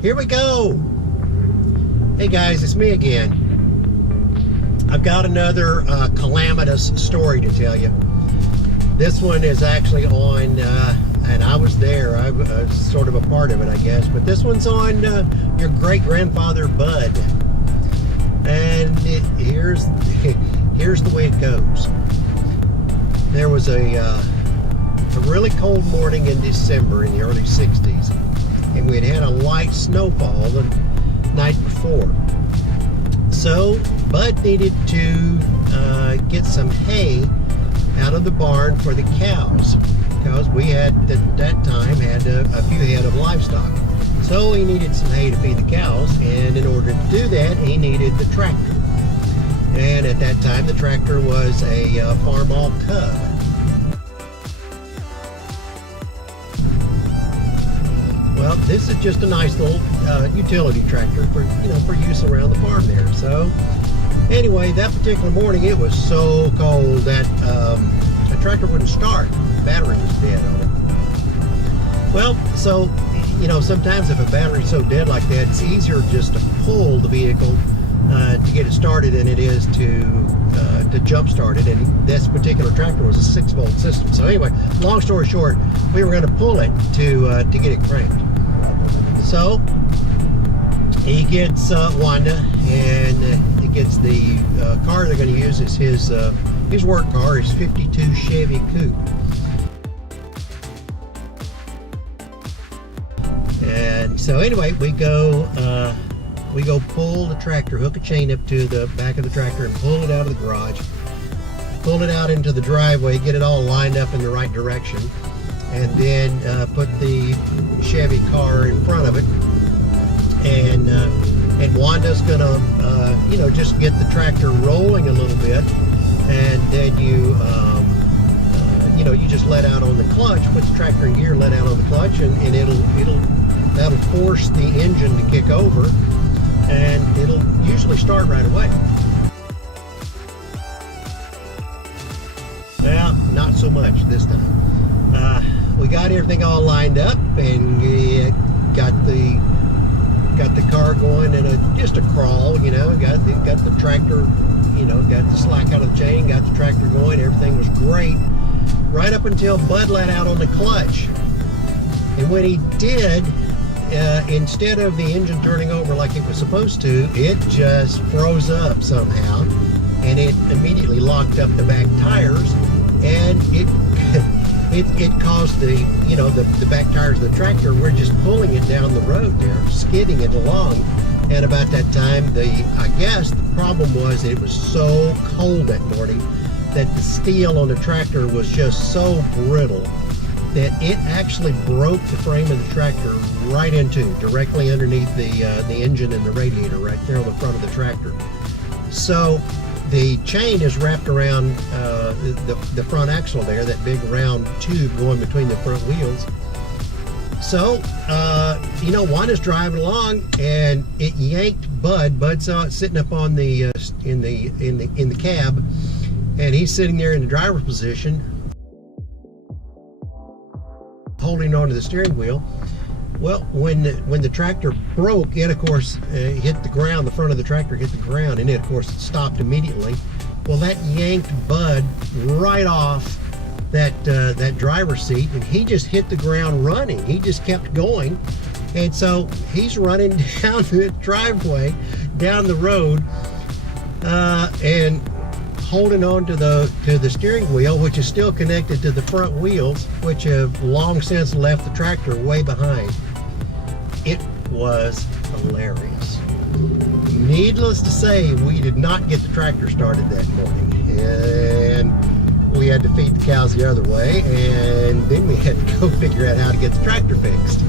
Here we go. Hey guys, it's me again. I've got another calamitous story to tell you. This one is actually on, and I was there. I was sort of a part of it, I guess. But this one's on your great-grandfather Bud. And here's the way it goes. There was a really cold morning in December in the early 60s. And we had a light snowfall the night before. So Bud needed to get some hay out of the barn for the cows, because we had at that time had a few head of livestock. So he needed some hay to feed the cows, and in order to do that, he needed the tractor. And at that time, the tractor was a Farm-all Cub. Well, this is just a nice little utility tractor for use around the farm there. So anyway, that particular morning it was so cold that the tractor wouldn't start. The battery was dead on it. Well, so sometimes if a battery's so dead like that, it's easier just to pull the vehicle to get it started than it is to jump start it. And this particular tractor was a 6-volt system. So anyway, long story short, we were going to pull it to get it cranked. So he gets Wanda, and he gets the car they're going to use is his work car, his '52 Chevy Coupe. And so anyway, we go pull the tractor, hook a chain up to the back of the tractor, and pull it out of the garage. Pull it out into the driveway, get it all lined up in the right direction, and then put the Chevy car in front of it. And Wanda's gonna just get the tractor rolling a little bit, and then you just let out on the clutch, put the tractor in gear, let out on the clutch, and that'll force the engine to kick over, and it'll usually start right away. Well, not so much this time. We got everything all lined up, and we got the car going in just a crawl. Got the tractor, got the slack out of the chain, got the tractor going. Everything was great, right up until Bud let out on the clutch. And when he did, instead of the engine turning over like it was supposed to, it just froze up somehow, and it immediately locked up the back tires, and it caused the back tires of the tractor were just pulling it down the road there, skidding it along. And about that time, I guess the problem was that it was so cold that morning that the steel on the tractor was just so brittle that it actually broke the frame of the tractor right directly underneath the engine and the radiator right there on the front of the tractor. So the chain is wrapped around the front axle there, that big round tube going between the front wheels. So, Wanda's driving along, and it yanked Bud. Bud saw it sitting up on the in the cab, and he's sitting there in the driver's position, holding onto the steering wheel. Well, when the tractor broke, it of course hit the ground. The front of the tractor hit the ground, and it of course stopped immediately. Well, that yanked Bud right off that driver's seat, and he just hit the ground running. He just kept going, and so he's running down the driveway, down the road, and holding on to the steering wheel, which is still connected to the front wheels, which have long since left the tractor way behind. It was hilarious. Needless to say, we did not get the tractor started that morning, and we had to feed the cows the other way, and then we had to go figure out how to get the tractor fixed.